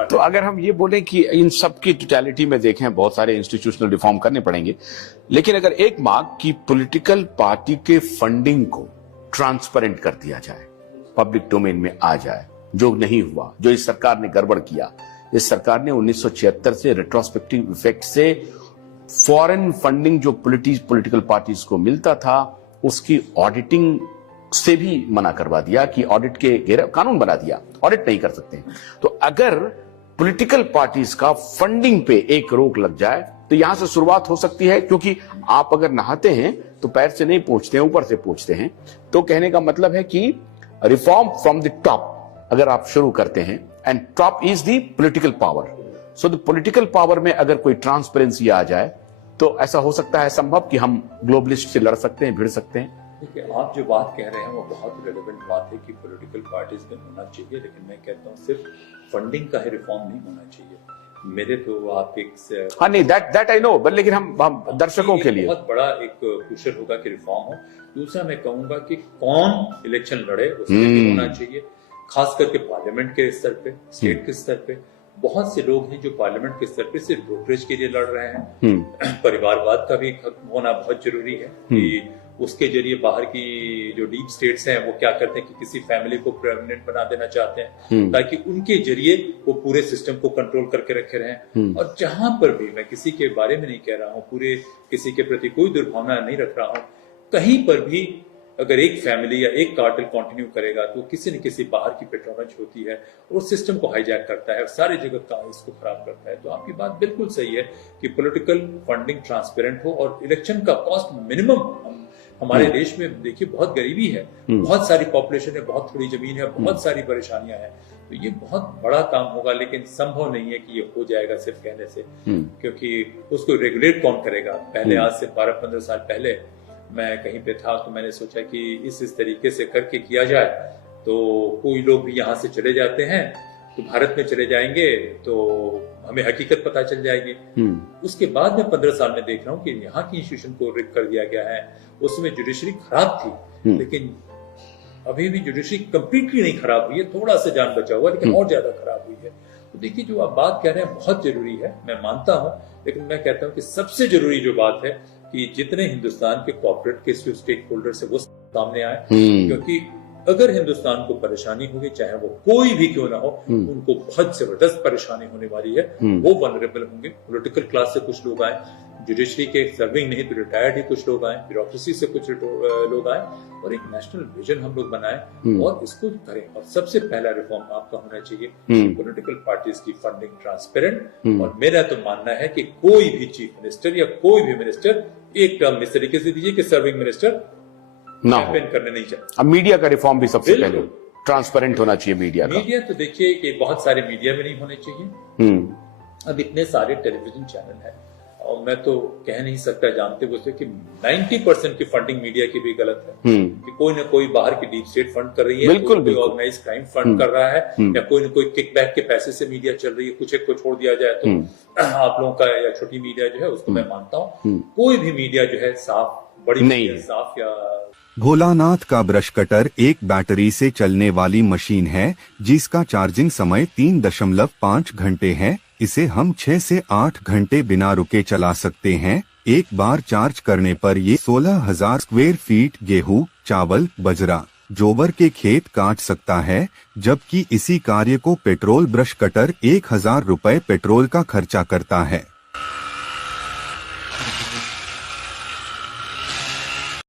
काटा। तो अगर हम ये बोलें कि इन सब की टोटलिटी में देखें, बहुत सारे इंस्टीट्यूशनल रिफॉर्म करने पड़ेंगे, लेकिन अगर एक मांग की पॉलिटिकल पार्टी के फंडिंग को ट्रांसपेरेंट कर दिया जाए, पब्लिक डोमेन में आ जाए, जो नहीं हुआ, जो इस सरकार ने गड़बड़ किया। इस सरकार ने 1976 से रेट्रोस्पेक्टिव इफेक्ट से फॉरेन फंडिंग जो पॉलिटिकल पार्टीज को मिलता था उसकी ऑडिटिंग से भी मना करवा दिया कि ऑडिट के घेरे कानून बना दिया, ऑडिट नहीं कर सकते। तो अगर पॉलिटिकल पार्टीज का फंडिंग पे एक रोक लग जाए तो यहां से शुरुआत हो सकती है, क्योंकि आप अगर नहाते हैं तो पैर से नहीं पूछते हैं, ऊपर से पूछते हैं। तो कहने का मतलब है कि रिफॉर्म फ्रॉम द टॉप अगर आप शुरू करते हैं, and top is the political power, so the political power में अगर कोई ट्रांसपेरेंसी आ जाए तो ऐसा हो सकता है संभव कि हम ग्लोबलिस्ट से लड़ सकते हैं, भिड़ सकते हैं। देखिए, आप जो बात कह रहे हैं वो बहुत रेलेवेंट बात है कि पॉलिटिकल पार्टीज में होना चाहिए, लेकिन मैं कहता हूँ सिर्फ फंडिंग का ही रिफॉर्म नहीं होना चाहिए। मेरे तो आप एक हाँ नहीं, दैट आई नो, बट लेकिन हम दर्शकों के लिए बहुत बड़ा एक क्रूशियल होगा कि रिफॉर्म हो। दूसरा मैं कहूंगा कि कौन इलेक्शन लड़े उसमें भी होना चाहिए, खास करके पार्लियामेंट के स्तर पे, स्टेट के स्तर पे। बहुत से लोग हैं जो पार्लियामेंट के स्तर पे सिर्फ ब्रोकरेज के लिए लड़ रहे हैं। परिवारवाद का भी खत्म होना बहुत जरूरी है कि उसके जरिए बाहर की जो डीप स्टेट्स हैं वो क्या करते हैं कि किसी फैमिली को परमानेंट बना देना चाहते हैं ताकि उनके जरिए वो पूरे सिस्टम को कंट्रोल करके रखे रहें। और जहां पर भी, मैं किसी के बारे में नहीं कह रहा हूं, पूरे किसी के प्रति कोई दुर्भावना नहीं रख रहा हूं, कहीं पर भी अगर एक फैमिली या एक कार्टेल कंटिन्यू करेगा तो किसी न किसी बाहर की पेट्रोनेज होती है और सिस्टम को हाईजैक करता है और सारी जगह का इसको खराब करता है। तो आपकी बात बिल्कुल सही है कि पॉलिटिकल फंडिंग ट्रांसपेरेंट हो और इलेक्शन का कॉस्ट मिनिमम। हमारे देश में देखिए बहुत गरीबी है, बहुत सारी पॉपुलेशन है, बहुत थोड़ी जमीन है, बहुत सारी परेशानियां हैं। तो ये बहुत बड़ा काम होगा, लेकिन संभव नहीं है कि ये हो जाएगा सिर्फ कहने से, क्योंकि उसको रेगुलेट कौन करेगा। पहले आज से 12-15 साल पहले मैं कहीं पे था तो मैंने सोचा कि इस तरीके से करके किया जाए तो कोई लोग भी यहाँ से चले जाते हैं तो भारत में चले जाएंगे तो हमें हकीकत पता चल जाएगी। उसके बाद में 15 साल में देख रहा हूँ कि यहाँ की इंस्टीट्यूशन को रिक कर दिया गया है। उसमें जुडिशरी खराब थी, लेकिन अभी भी जुडिशरी कंप्लीटली नहीं खराब हुई है, थोड़ा सा जान बचा हुआ, लेकिन और ज्यादा खराब हुई है। तो देखिए, जो आप बात कह रहे हैं बहुत जरूरी है, मैं मानता हूँ, लेकिन मैं कहता हूँ कि सबसे जरूरी जो बात है कि जितने हिंदुस्तान के कॉर्पोरेट के स्टेक होल्डर्स है वो सामने आए, क्योंकि अगर हिंदुस्तान को परेशानी होगी, चाहे वो कोई भी क्यों ना हो, उनको बहुत जबरदस्त परेशानी होने वाली है। वो वनरेबल होंगे। पॉलिटिकल क्लास से कुछ लोग आए, जुडिशरी के सर्विंग नहीं तो रिटायर्ड ही कुछ लोग आए, ब्यूरोक्रेसी से कुछ लोग आए, और एक नेशनल विजन हम लोग बनाए और इसको करें। और सबसे पहला रिफॉर्म आपका होना चाहिए पॉलिटिकल पार्टीज की फंडिंग ट्रांसपेरेंट। और मेरा तो मानना है कि कोई भी चीफ मिनिस्टर या कोई भी मिनिस्टर एक टर्म इस तरीके से दीजिए कि सर्विंग मिनिस्टर कैंपेन करने नहीं चाहिए। अब मीडिया का रिफॉर्म भी सबसे पहले ट्रांसपेरेंट होना चाहिए। मीडिया तो देखिए कि बहुत सारे मीडिया में नहीं होने चाहिए। अब इतने सारे टेलीविजन चैनल है और मैं तो कह नहीं सकता जानते हुए कि 90% की फंडिंग मीडिया की भी गलत है कि कोई ना कोई बाहर की डीप स्टेट फंड कर रही है, कोई ऑर्गेनाइज क्राइम फंड कर रहा है, या कोई ना कोई किकबैक के पैसे से मीडिया चल रही है। कुछ एक को छोड़ दिया जाए तो आप लोगों का या छोटी मीडिया जो है उसको मैं मानता हूँ। कोई भी मीडिया जो है साफ, बड़ी नहीं साफ या भोलानाथ का ब्रश कटर एक बैटरी से चलने वाली मशीन है जिसका चार्जिंग समय 3.5 घंटे है। इसे हम 6 से 8 घंटे बिना रुके चला सकते हैं। एक बार चार्ज करने पर ये 16,000 स्क्वायर फीट गेहूं, चावल, बजरा, जोबर के खेत काट सकता है, जबकि इसी कार्य को पेट्रोल ब्रश कटर 1,000 रुपए पेट्रोल का खर्चा करता है।